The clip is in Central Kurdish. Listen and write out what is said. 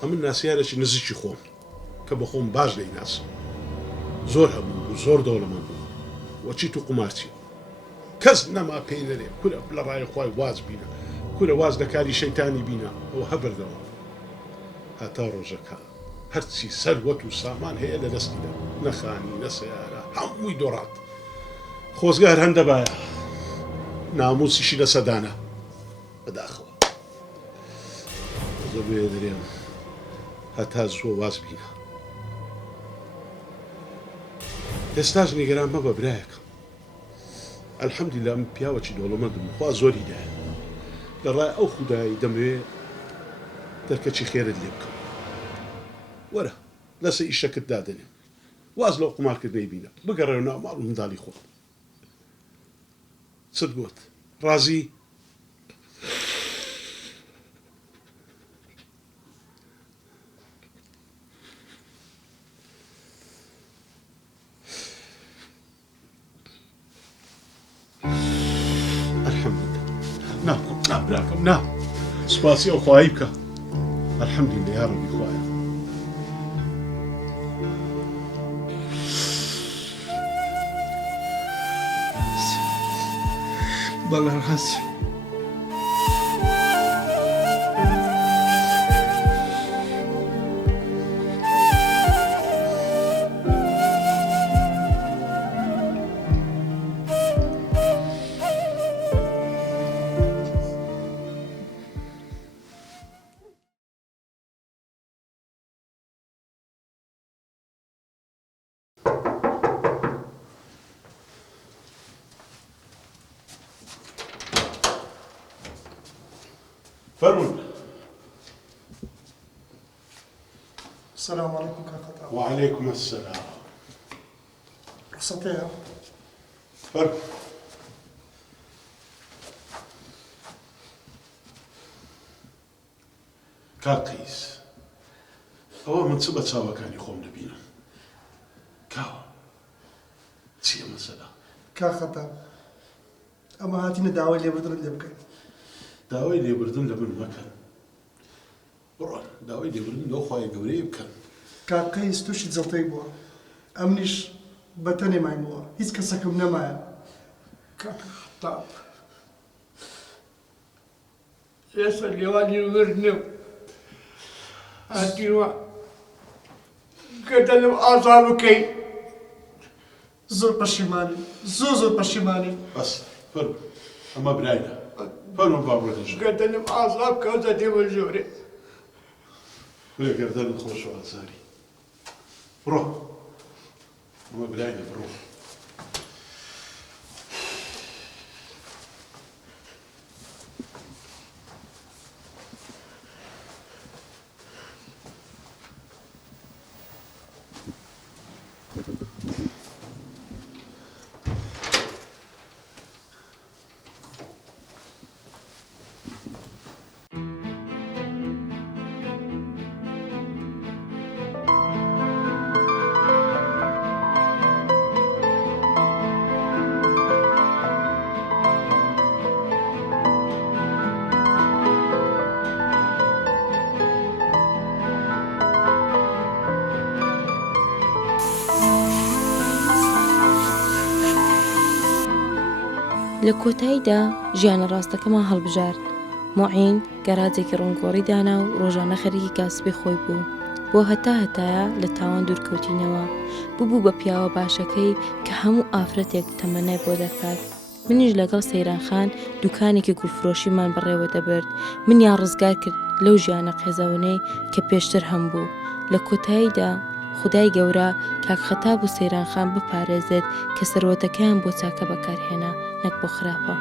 ئەمن ناسیارێکی نزیکی خۆم کە بە خۆم باش دەیناسم زۆر هەبوو زۆر دەوڵەمەند بوو وەچیت و قومارچی کەس نەما پێی نەرێ کورە لە ڕای خۆی واز بینە کورە واز لە کاری شەیتانی بینە ئەوە هەبردەوە هەتا ڕۆژەکە هەرچی سەروەت و سامان هەیە لە دەستیدا نەخانی نەسەیارە هەمووی دۆڕات خۆزگار هەندە باە ناموسیشی لە سەدانە بەداخەوە زۆر بێ دەرێم هەتا زۆ واز بینە ئێستاش نیگەران مەبە برایەکە ئەلحەمدولیلا من پیاوەکی دەوڵەمەندم خوا زۆری دایە لە ڕای ئەو خودایی دەمەوێت دەرکەچی خێرت لێ بکەم وەرە لەسەر ئیشەکەت دادەنێم واز لەو قومارکردنەی بینە بگەڕێ ناو ماڵ و منداڵی خۆ چت گوت ڕازی نا براکەم نا سوپاسی ئەو خوایی بکە ئەلحەمدولیلا یا ڕەبی خوایە بەڵێ ڕاستی فەرموون السلام عليكم كاكا. وعليكم السلام رخصتيها فەرموون کاقیس ئەوە من چ بە چاوەکانی خۆم دەبینم کاوە چییە مەسەلا كاختا ئەمە هاتینە داوای لێبوردنت لێ بکەین داوای لێبوردن لە من مەکەن بڕۆن داوای لێبوردن لەو خوای گەورەی بکەن کاقەیس تووشی جەڵتەی بووە ئەمنیش بەتەنێ مایمەوە هیچ کەسەکەم نەمایە کاکە خەتاب ئێستا لێوانی وردنم هاتیوە کە دەلم ئازا بکەی زۆر پەشیمانی زۆر پەشیمانی بەس فەرموون ئەمە براینە فەرموون بابڕێتەش کە دەلم ئازا بکە و دەدێمە ژۆرێ وێ گەردەنت خۆش و ئازاری بڕۆ ئەمە براینە بڕۆ لە کۆتاییدا ژیانە ڕاستەکەمان هەڵبژارد. موعین گەراجێکی ڕوونگۆڕی دانا و ڕۆژانە خەریکی کاسبی خۆی بوو. بۆ هەتایە لە تاوان دوورکەوتینەوە ببوو بە پیاوە باشەکەی کە هەموو ئافرەتێک تەمەنای بۆ دەکات. منیش لەگەڵ سەیرانخان دوکانێکی گوڵفرۆشیمان بەڕێوە دەبرد. منیان ڕزگار کرد لەو ژیانە قێزەونەی کە پێشتر هەم بوو. لە کۆتاییدا خودای گەورە کاک خەتاب و سەیرانخان بپارێزێت کە سەروەتەکەیان بۆ چاکە بەکارهێنا نەک بۆ خراپە.